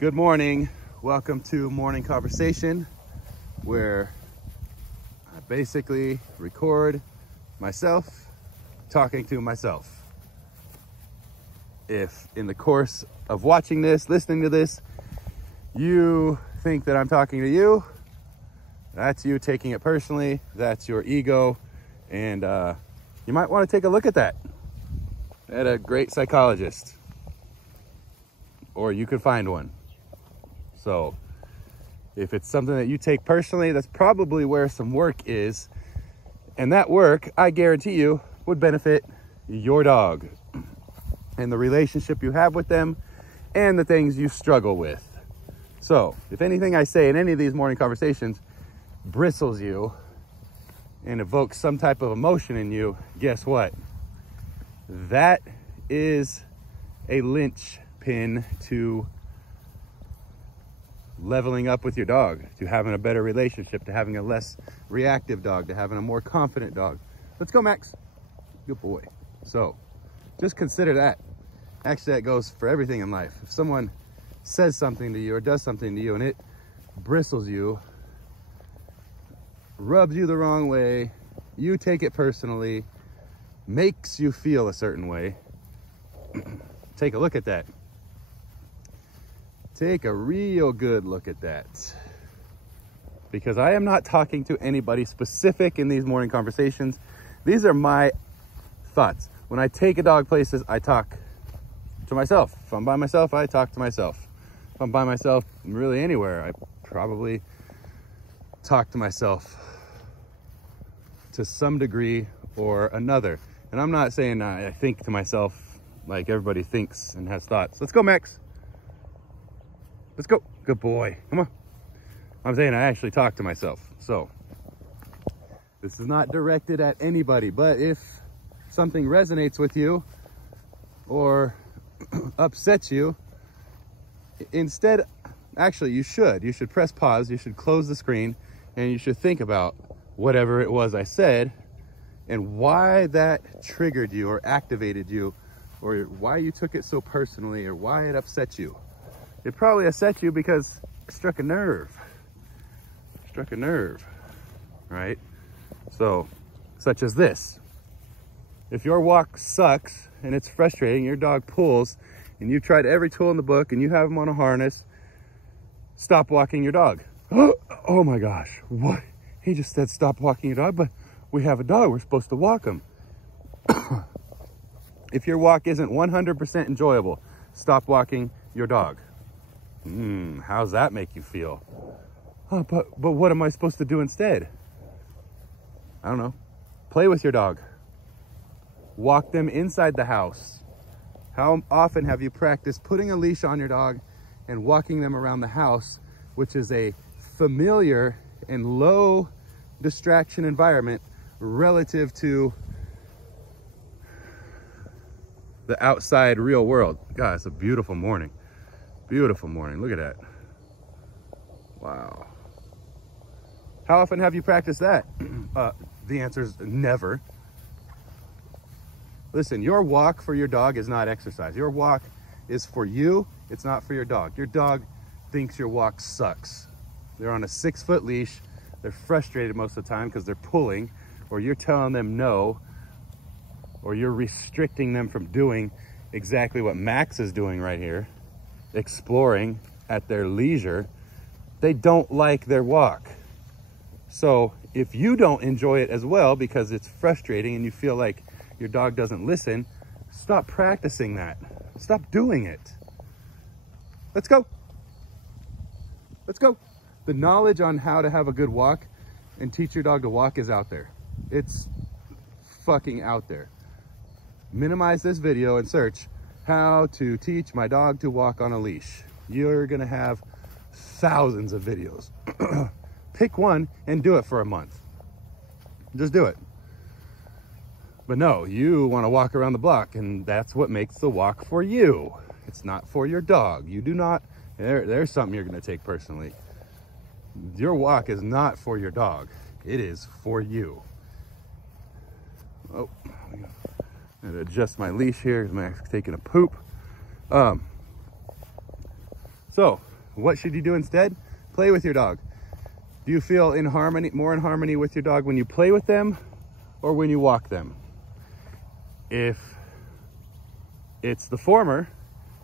Good morning. Welcome to Morning Conversation, where I basically record myself talking to myself. If in the course of watching this, listening to this, you think that I'm talking to you, that's you taking it personally. That's your ego. And you might want to take a look at that at a great psychologist, or you could find one. So if it's something that you take personally, that's probably where some work is. And that work, I guarantee you, would benefit your dog and the relationship you have with them and the things you struggle with. So if anything I say in any of these morning conversations bristles you and evokes some type of emotion in you, guess what? That is a linchpin to leveling up with your dog, to having a better relationship, to having a less reactive dog, to having a more confident dog. Let's go, Max. Good boy. So just consider that. Actually, that goes for everything in life. If someone says something to you or does something to you and it bristles you, rubs you the wrong way, you take it personally, makes you feel a certain way, take a look at that. Take a real good look at that. Because I am not talking to anybody specific in these morning conversations. These are my thoughts. When I take a dog places, I talk to myself. If I'm by myself, I talk to myself. If I'm by myself, really anywhere, I probably talk to myself to some degree or another. And I'm not saying I think to myself like everybody thinks and has thoughts. Let's go, Max. Let's go. Good boy. Come on. I'm saying I actually talk to myself. So this is not directed at anybody, but if something resonates with you or upsets you, instead, actually you should press pause. You should close the screen and you should think about whatever it was I said and why that triggered you or activated you, or why you took it so personally, or why it upset you. It probably upset you because it struck a nerve, right? So, such as this. If your walk sucks and it's frustrating, your dog pulls, and you've tried every tool in the book and you have them on a harness, stop walking your dog. Oh my gosh, what? He just said stop walking your dog, but we have a dog, we're supposed to walk him. If your walk isn't 100% enjoyable, stop walking your dog. How's that make you feel? Oh, but what am I supposed to do instead? I don't know. Play with your dog. Walk them inside the house. How often have you practiced putting a leash on your dog and walking them around the house, which is a familiar and low distraction environment relative to the outside real world? God, it's a beautiful morning. Beautiful morning. Look at that. Wow. How often have you practiced that? The answer is never. Listen, your walk for your dog is not exercise. Your walk is for you. It's not for your dog. Your dog thinks your walk sucks. They're on a 6-foot leash. They're frustrated most of the time because they're pulling, or you're telling them no, or you're restricting them from doing exactly what Max is doing right here, exploring at their leisure. They don't like their walk. So if you don't enjoy it as well because it's frustrating and you feel like your dog doesn't listen, stop practicing that. Stop doing it. Let's go. Let's go. The knowledge on how to have a good walk and teach your dog to walk is out there. It's fucking out there. Minimize this video and search how to teach my dog to walk on a leash. You're gonna have thousands of videos. Pick one and do it for a month. Just do it. But no, you want to walk around the block, and that's what makes the walk for you. It's not for your dog. You do not, there's something you're going to take personally. Your walk is not for your dog. It is for you. Oh, I'm going to adjust my leash here. Max taking a poop. So What should you do instead? Play with your dog. Do you feel in harmony, more in harmony with your dog when you play with them or when you walk them? If it's the former,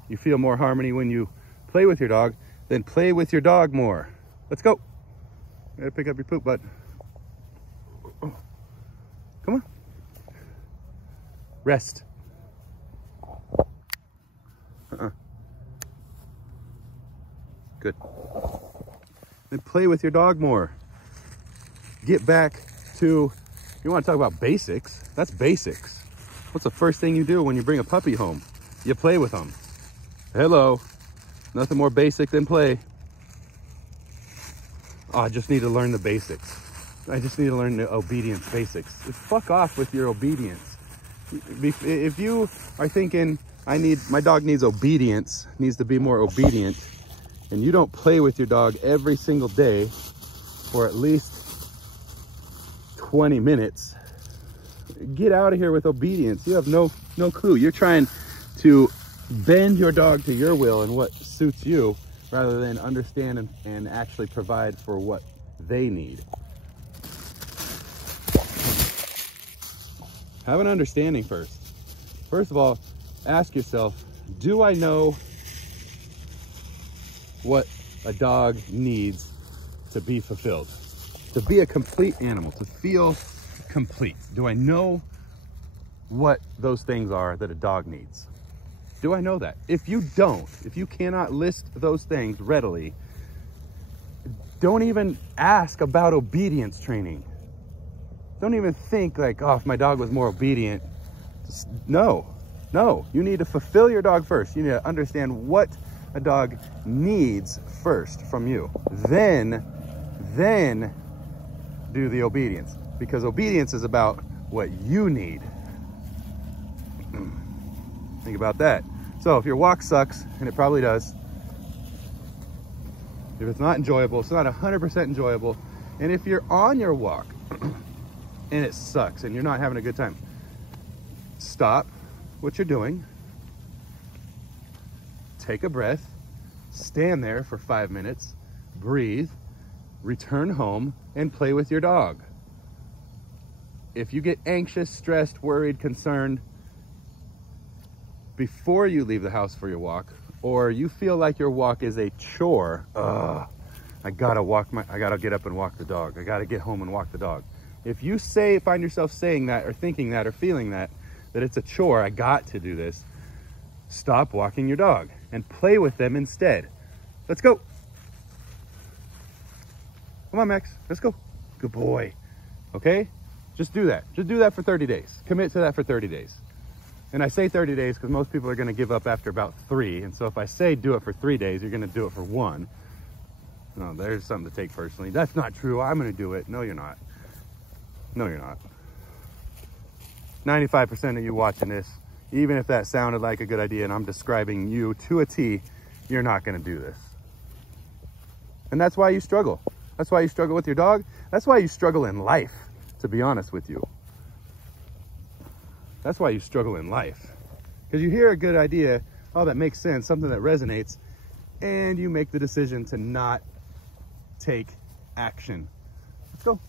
you feel more harmony when you play with your dog, then play with your dog more. Let's go. You gotta pick up your poop, bud. Come on. Rest. Good. Then play with your dog more. Get back to, you want to talk about basics? That's basics. What's the first thing you do when you bring a puppy home? You play with them. Hello. Nothing more basic than play. Oh, I just need to learn the basics. I just need to learn the obedience basics. Fuck off with your obedience. If you are thinking, my dog needs obedience, needs to be more obedient, and you don't play with your dog every single day for at least 20 minutes, get out of here with obedience. You have no clue. You're trying to bend your dog to your will and what suits you rather than understand and actually provide for what they need. Have an understanding first. First of all, ask yourself, do I know what a dog needs to be fulfilled? To be a complete animal, to feel complete. Do I know what those things are that a dog needs? Do I know that? If you don't, if you cannot list those things readily, don't even ask about obedience training. Don't even think like, oh, if my dog was more obedient. No, you need to fulfill your dog first. You need to understand what a dog needs first from you. Then do the obedience, because obedience is about what you need. Think about that. So if your walk sucks, and it probably does, if it's not enjoyable, it's not 100% enjoyable, and if you're on your walk and it sucks and you're not having a good time, stop what you're doing, take a breath, stand there for 5 minutes, breathe, return home, and play with your dog. If you get anxious, stressed, worried, concerned before you leave the house for your walk, or you feel like your walk is a chore, I gotta get up and walk the dog. I gotta get home and walk the dog. If you find yourself saying that or thinking that or feeling that it's a chore, I got to do this, stop walking your dog and play with them instead. Let's go. Come on, Max, let's go. Good boy. Okay? Just do that. Just do that for 30 days. Commit to that for 30 days. And I say 30 days because most people are going to give up after about 3. And so if I say do it for 3 days, you're going to do it for 1. No, there's something to take personally. That's not true. I'm going to do it. No, you're not. No, you're not. 95% of you watching this, even if that sounded like a good idea and I'm describing you to a T, you're not going to do this. And that's why you struggle. That's why you struggle with your dog. That's why you struggle in life, to be honest with you. That's why you struggle in life. Because you hear a good idea, oh, that makes sense, something that resonates, and you make the decision to not take action. Let's go.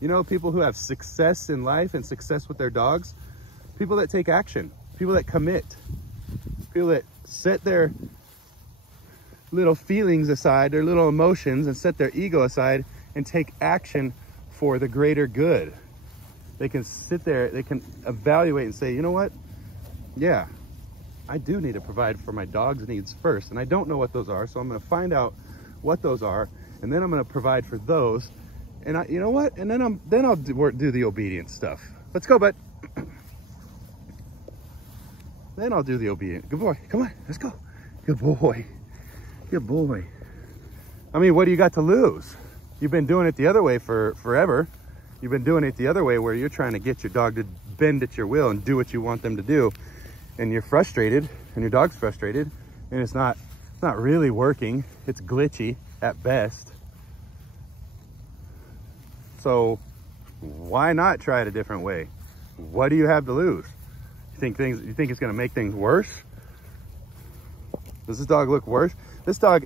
You know, people who have success in life and success with their dogs, people that take action, people that commit, people that set their little feelings aside, their little emotions, and set their ego aside and take action for the greater good. They can sit there, they can evaluate and say, you know what? Yeah, I do need to provide for my dog's needs first. And I don't know what those are, so I'm gonna find out what those are, and then I'm gonna provide for those. And you know what? And then I'll do the obedience stuff. Let's go, bud. Then I'll do the obedient. Good boy, come on, let's go. Good boy, good boy. I mean, what do you got to lose? You've been doing it the other way for forever. You've been doing it the other way where you're trying to get your dog to bend at your will and do what you want them to do. And you're frustrated and your dog's frustrated and it's not really working. It's glitchy at best. So why not try it a different way? What do you have to lose? You think it's gonna make things worse? Does this dog look worse? This dog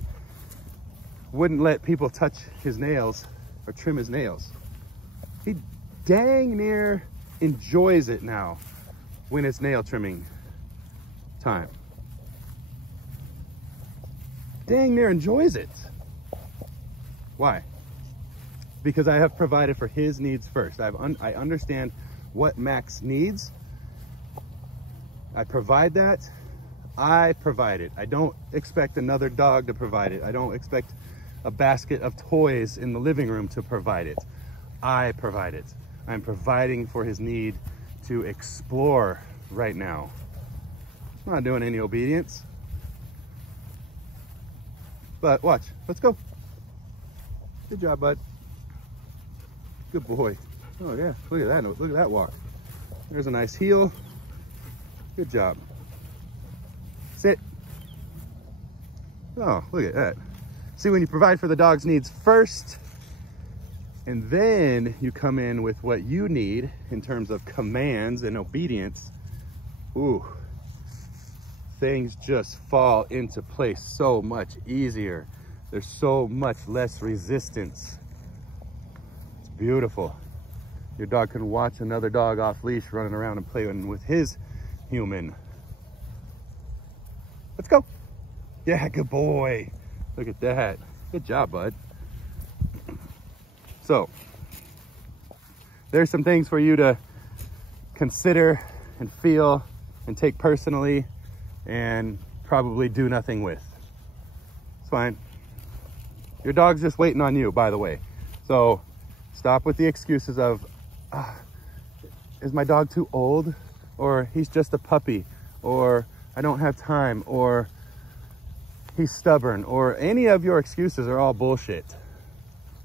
wouldn't let people touch his nails or trim his nails. He dang near enjoys it now when it's nail trimming time. Dang near enjoys it. Why? Because I have provided for his needs first. I understand what Max needs. I provide that. I provide it. I don't expect another dog to provide it. I don't expect a basket of toys in the living room to provide it. I provide it. I'm providing for his need to explore right now. I'm not doing any obedience. But watch, let's go. Good job, bud. Good boy. Oh yeah, look at that, look at that walk. There's a nice heel. Good job. Sit. Oh, look at that. See, when you provide for the dog's needs first, and then you come in with what you need in terms of commands and obedience, ooh, things just fall into place so much easier. There's so much less resistance. It's beautiful. Your dog can watch another dog off leash running around and playing with his human. Let's go. Yeah, good boy. Look at that. Good job, bud. So, there's some things for you to consider and feel and take personally and probably do nothing with. It's fine. Your dog's just waiting on you, by the way. So stop with the excuses of, is my dog too old? Or he's just a puppy? Or I don't have time? Or he's stubborn? Or any of your excuses are all bullshit.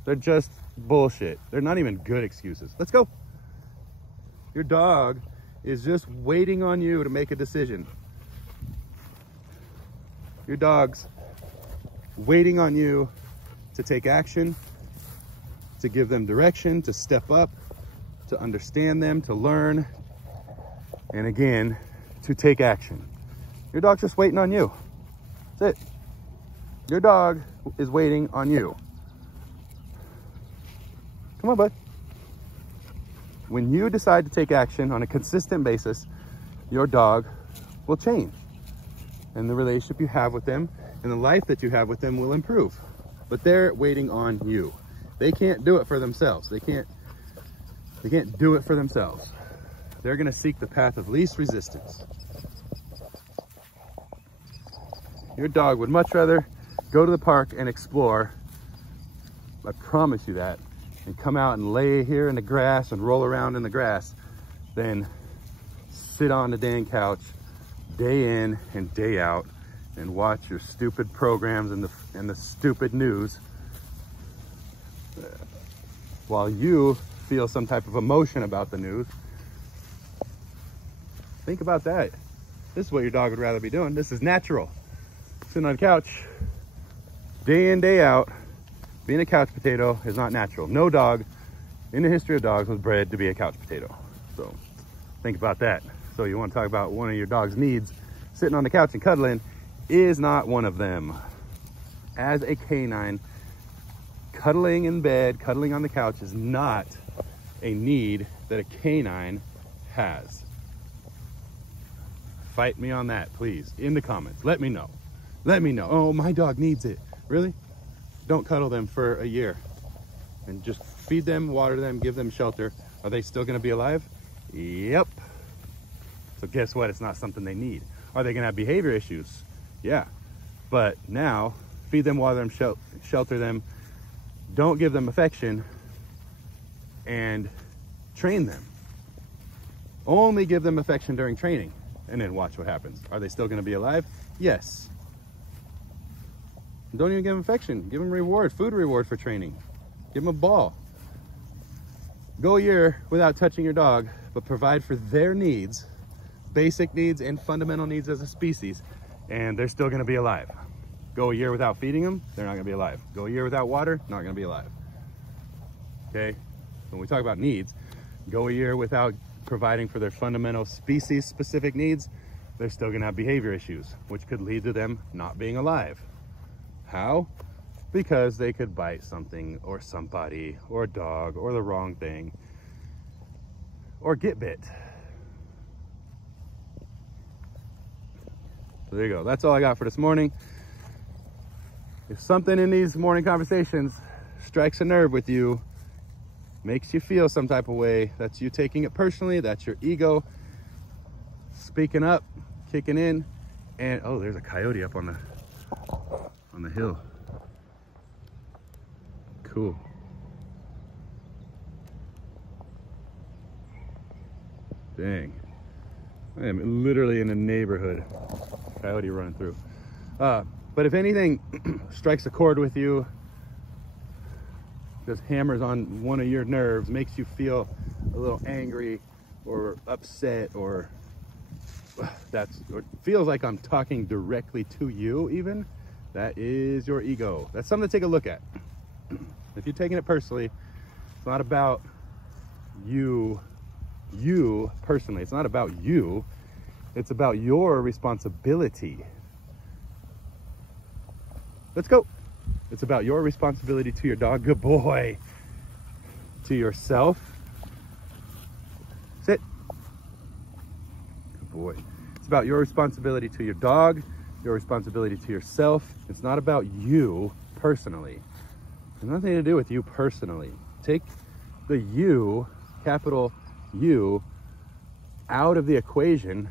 They're just bullshit. They're not even good excuses. Let's go. Your dog is just waiting on you to make a decision. Your dog's waiting on you to take action, to give them direction, to step up, to understand them, to learn, and again, to take action. Your dog's just waiting on you. That's it. Your dog is waiting on you. Come on, bud. When you decide to take action on a consistent basis, your dog will change. And the relationship you have with them and the life that you have with them will improve. But they're waiting on you. They can't do it for themselves. They can't do it for themselves. They're gonna seek the path of least resistance. Your dog would much rather go to the park and explore, I promise you that, and come out and lay here in the grass and roll around in the grass than sit on the dang couch day in and day out and watch your stupid programs and the stupid news while you feel some type of emotion about the news. Think about that. This is what your dog would rather be doing. This is natural. Sitting on the couch day in, day out, being a couch potato is not natural. No dog in the history of dogs was bred to be a couch potato. So think about that. So you want to talk about one of your dog's needs, sitting on the couch and cuddling is not one of them. As a canine, cuddling in bed, cuddling on the couch is not a need that a canine has. Fight me on that, please, in the comments. Let me know. Let me know. Oh, my dog needs it. Really? Don't cuddle them for a year and just feed them, water them, give them shelter. Are they still gonna be alive? Yep. So guess what? It's not something they need. Are they gonna have behavior issues? Yeah. But now, feed them, water them, shelter them, don't give them affection, and train them. Only give them affection during training, and then watch what happens. Are they still gonna be alive? Yes. Don't even give them affection. Give them reward, food reward for training. Give them a ball. Go a year without touching your dog, but provide for their needs, basic needs and fundamental needs as a species, and they're still gonna be alive. Go a year without feeding them, they're not gonna be alive. Go a year without water, not gonna be alive. Okay? When we talk about needs, go a year without providing for their fundamental species-specific needs, they're still gonna have behavior issues, which could lead to them not being alive. How? because they could bite something or somebody or a dog or the wrong thing or get bit. So there you go. That's all I got for this morning. If something in these morning conversations strikes a nerve with you, makes you feel some type of way, that's you taking it personally, that's your ego speaking up, kicking in. And oh, there's a coyote up on the hill. Cool. Dang. I am literally in a neighborhood. Coyote running through. But if anything strikes a chord with you, just hammers on one of your nerves, makes you feel a little angry or upset, or or feels like I'm talking directly to you even, that is your ego. That's something to take a look at. If you're taking it personally, it's not about you personally. It's not about you. It's about your responsibility. Let's go. It's about your responsibility to your dog. Good boy. To yourself. Sit. Good boy. It's about your responsibility to your dog, your responsibility to yourself. It's not about you personally. It has nothing to do with you personally. Take the you, capital U, out of the equation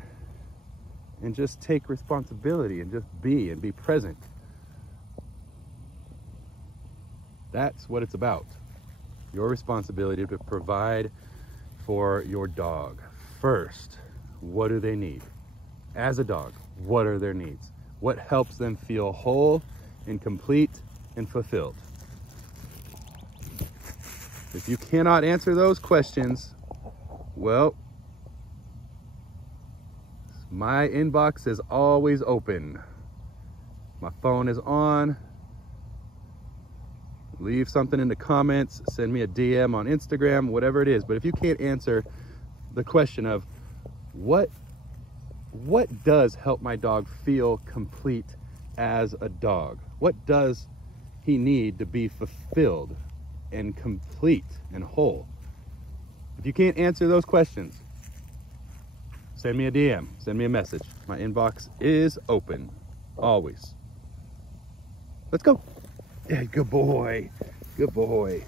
and just take responsibility and just be present. That's what it's about. Your responsibility to provide for your dog. First, what do they need? As a dog, what are their needs? What helps them feel whole and complete and fulfilled? If you cannot answer those questions, well, my inbox is always open. My phone is on. Leave something in the comments, send me a DM on Instagram, whatever it is. But if you can't answer the question of what does help my dog feel complete as a dog? What does he need to be fulfilled and complete and whole? If you can't answer those questions, send me a DM, send me a message. My inbox is open, always. Let's go. Yeah, good boy, good boy.